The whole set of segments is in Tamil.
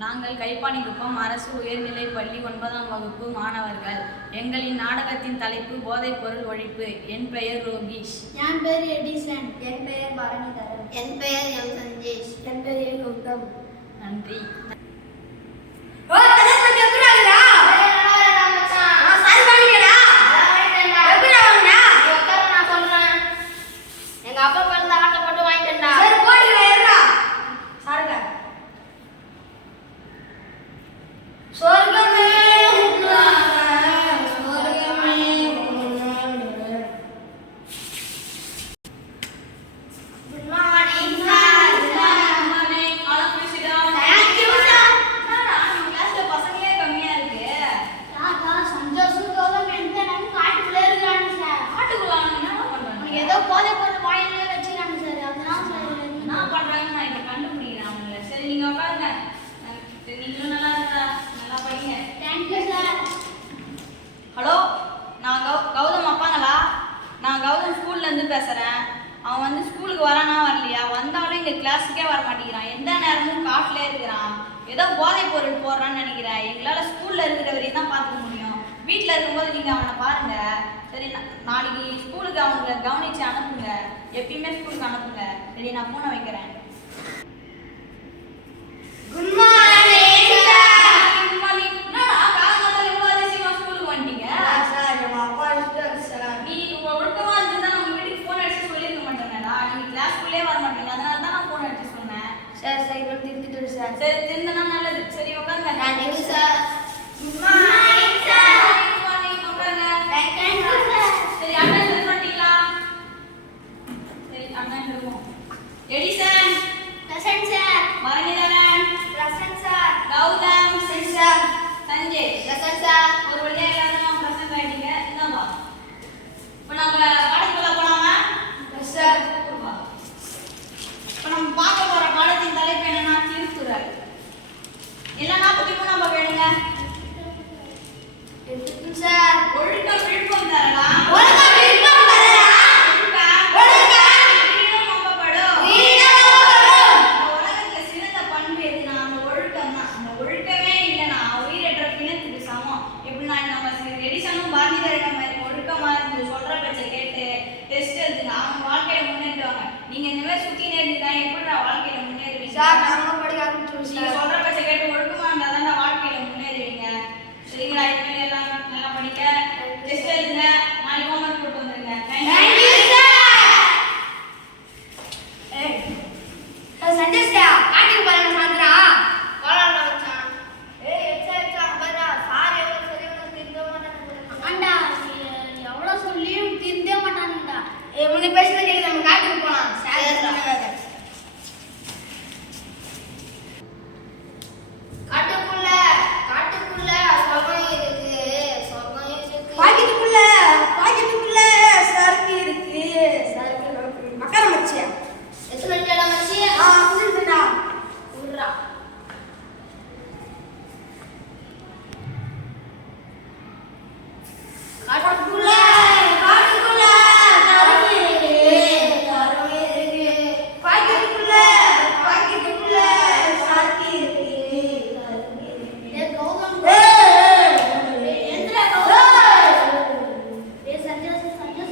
நாங்கள் கைப்பாணிக்குப்பம் அரசு உயர்நிலைப் பள்ளி 9ஆம் வகுப்பு மாணவர்கள். எங்களின் நாடகத்தின் தலைப்பு போதைப் பொருள் ஒழிப்பு. என் பெயர் ரோகீஷ். என் பெயர் எடிசன். என் பெயர் பரணிதரன். என் பெயர் எம் சஞ்சேஷ். என் பெயர் கௌதம். நன்றி. எங்க அப்பா பிறந்த ஆட்டை போட்டு வாங்கிட்டா ஹலோ, நான் கௌதம் அப்பாங்களா? நான் கௌதம் ஸ்கூல்லேருந்து பேசுகிறேன். அவன் வந்து ஸ்கூலுக்கு வரானா வரலையா? வந்தாலும் இங்கே கிளாஸுக்கே வர மாட்டேங்கிறான். எந்த நேரமும் காட்டிலே இருக்கிறான். ஏதோ போதைப் பொருள் போடுறான்னு நினைக்கிறேன். எங்களால் ஸ்கூலில் இருக்கிற வரையும் தான் பார்த்துக்க முடியும். வீட்டில் இருக்கும்போது நீங்கள் அவனை பாருங்கள். சரி, நாளைக்கு ஸ்கூலுக்கு அவங்களை கவனித்து அனுப்புங்க. எப்பயுமே ஸ்கூலுக்கு அனுப்புங்க. சரி, நான் ஃபோனை வைக்கிறேன். Good morning sir. Good morning. என்னடா காலங்காத்தால இவ்வளோ அதிசயமாக ஸ்கூலுக்கு வந்துட்டீங்க? சார் எங்க அப்பா அடிச்சிட்டாரு சார். நீ ஒழுக்கமாக இருந்தால் நான் உங்கள் வீட்டுக்கு ஃபோன் அடிச்சு சொல்லியிருக்க மாட்டேனேடா. நீங்கள் கிளாஸ்க்குள்ளே வர மாட்டீங்க. அதனால தான் நான் ஃபோன் அடிச்சு சொன்னேன். சார் சார் இவன் திருத்திட்டு சார். சரி, திருந்தனா நல்லது. சரி, உட்காருங்க. Thank you sir. Good morning sir. Good morning. உட்காருங்க. Thank you sir. சரி, அண்ணன் செட் பண்ணிட்டீங்களா? சரி, அண்ணன் இருக்கும். Edison. Present sir. Maranitharan. Present sir. Gautham. Sir. Sanjay. Present sir. ஒரு வழியா எல்லாரும் பிரசன்ட் ஆயிட்டீங்க. என்னவா இப்போ நம்ம பாடத்துக்குள்ள போலாமா? Yes sir. இப்போ நம்ம பார்க்க போற பாடத்தின் தலைப்பு என்னன்னா திருக்குறள். எல்லா 43 வேணுங்க. சார். ஒழுக்கம் விழுப்பம் தரலாம். ஒழுக்கம் விழுப்பம் தரலாம். ஒழுக்கம் வீரம் நம்பப்படும். வீரம் நம்பப்படும். இந்த உலகத்துல சிறந்த பண்பு எதுனா அந்த ஒழுக்கம் தான். அந்த ஒழுக்கமே இல்லைன்னா உயிரற்ற பிணத்துக்கு சமம். எப்படின்னா நம்ம எடிசனும் பாரதிதாசன் மாதிரி ஒழுக்கமா இருந்து சொல்ற பேச்சை கேட்டு டெஸ்ட் எடுத்துங்க. அவங்க வாழ்க்கையில முன்னேற்றுவாங்க. நீங்க இந்த மாதிரி சுத்தி நேர்ந்துட்டா எப்படி வாழ்க்கையில முன்னேறுவீங்க? சார் நாங்க படிக்க ஆரம்பிச்சோம் நீங்க சார். சொல்ற பேச்சை கேட்டு ஒழுக்கமா இருந்தா தான் வாழ்க்கையில முன்னேறுவீங்க. சரிங்களா? இனிமேல் எல்லாம் நல்லா படிக்க டெஸ்ட் எழுதுங்க. நாளைக்கு ஹோம்வொர்க் போட்டு வந்துருங்க. Thank you sir. ஏய் சஞ்சய் சார் ஆட்டிக்கு பாருங்க சாந்திரா. போலாம் மச்சான். ஏய் எச்சா பாரா சார் எவ்வளவு சரியான திருந்த மாட்டாங்க. ஆண்டா எவ்வளோ சொல்லியும் திருந்தே மாட்டானுங்கடா. ஏய் முன்ன பேசுறது கேக்குது, நம்ம காட்டுக்கு போலாம். சார் சொன்னாங்க. காட்டுக்குள்ள சொர்க்கம் இருக்கு. சொர்க்கம் இருக்கு. பாக்கெட்டுக்குள்ள சரக்கு இருக்கு. சரக்கு மக்கர மச்சி. எத்தனை டேடா மச்சி? வந்துடா. உர்ரா. காட்டுக்குள்ள சரக்கு இருக்கு. சரக்கு இருக்கு. பாக்கெட்டுக்குள்ள சரக்கு இருக்கு. ஏய் கௌதம். எந்திரா கௌதம். ஏய் சஞ்சய் சஞ்சய்.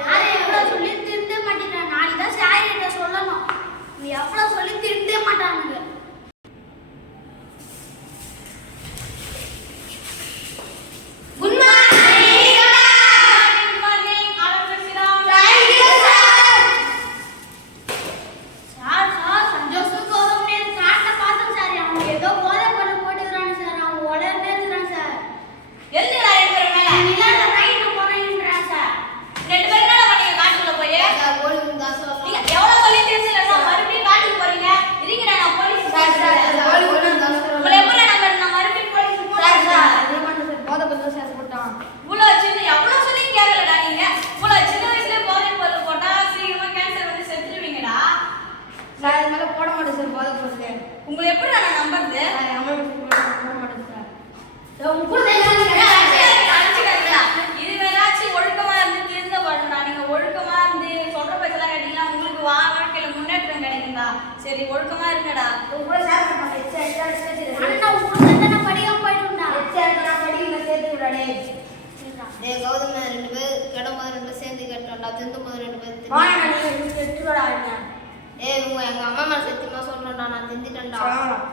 யாரை எவ்வளோ சொல்லி திருந்தே மாட்டேங்கிறான். நாளைக்கு தான் சாரிட்ட சொல்லணும். நீ எவ்வளோ சொல்லி திருந்தே மாட்டானுங்க. Good morning. Good morning. ஆரம்பிச்சிடலாம். Thank you sir. Sir Sanjay Gautham நேத்து காட்ட பார்த்தோம் சார். அவன் ஏதோ போதை பொருள் போட்டுக்கிறான் சார். அவன் உடனே இருக்கிறான் சார். எழுந்துடா ரெண்டு பேரும் மேல. நிலால ரைட்டு போறான்றான் சார். ரெண்டு பேரும் என்ன பண்ணீங்க காட்டுக்குள்ள போய்? சார் போலீஸ் தான் சார். நீங்க எவ்வளவு சொல்லி தெரிஞ்சலன்னா மறுபடியும் காட்டுக்கு போறீங்க. இருங்கடா நான் போலீஸ் சார் போலீஸ் தான் சார். உங்களை எப்படி நான் மறுபடியும் போலீஸ் போறேன் சார். அதே மாதிரி சார் போதை பொருள் சார் போட்டான். இவ்வளவு சின்ன எவ்வளவு சொல்லி கேட்கலடா நீங்க. இவ்வளவு சின்ன வயசுல போதை பொருள் போட்டா சீக்கிரமா கேன்சர் வந்து செத்துருவீங்கடா. சார் இது மேல போட மாட்டேன் சார் போதை பொருள். உங்களை எப்படி நான் நம்புறது? சார் அமௌண்ட் போட மாட்டேன் சார். இது வேறாச்சும் ஒழுக்கமா இருந்து திருந்த பண்ணா. நீங்க ஒழுக்கமா இருந்து சொல்ற பேச்செல்லாம் கேட்டீங்கன்னா உங்களுக்கு வாழ்க்கையில சரி ஒழுக்கமா இருங்கடா. உன் கூட ஷேர் பண்ண மாட்டேன். எச்சா சேர்த்து அண்ணா உங்களுக்கு நான் படிக்காம போயிட்டுண்டா. நான் படிக்கல சேர்த்து விடாடே. டேய் கௌதம் 2 பேர் கெடும்போது 2 பேர் சேர்ந்து கட்டோம்டா. திந்தும்போது 2 பேர் வாடா நீ எடுத்துடா என்ன. ஏய் உங்க எங்க அம்மா மேல சத்தியமா சொல்றேன்டா நான் திந்திட்டேன்டா. சொல்லலாம்.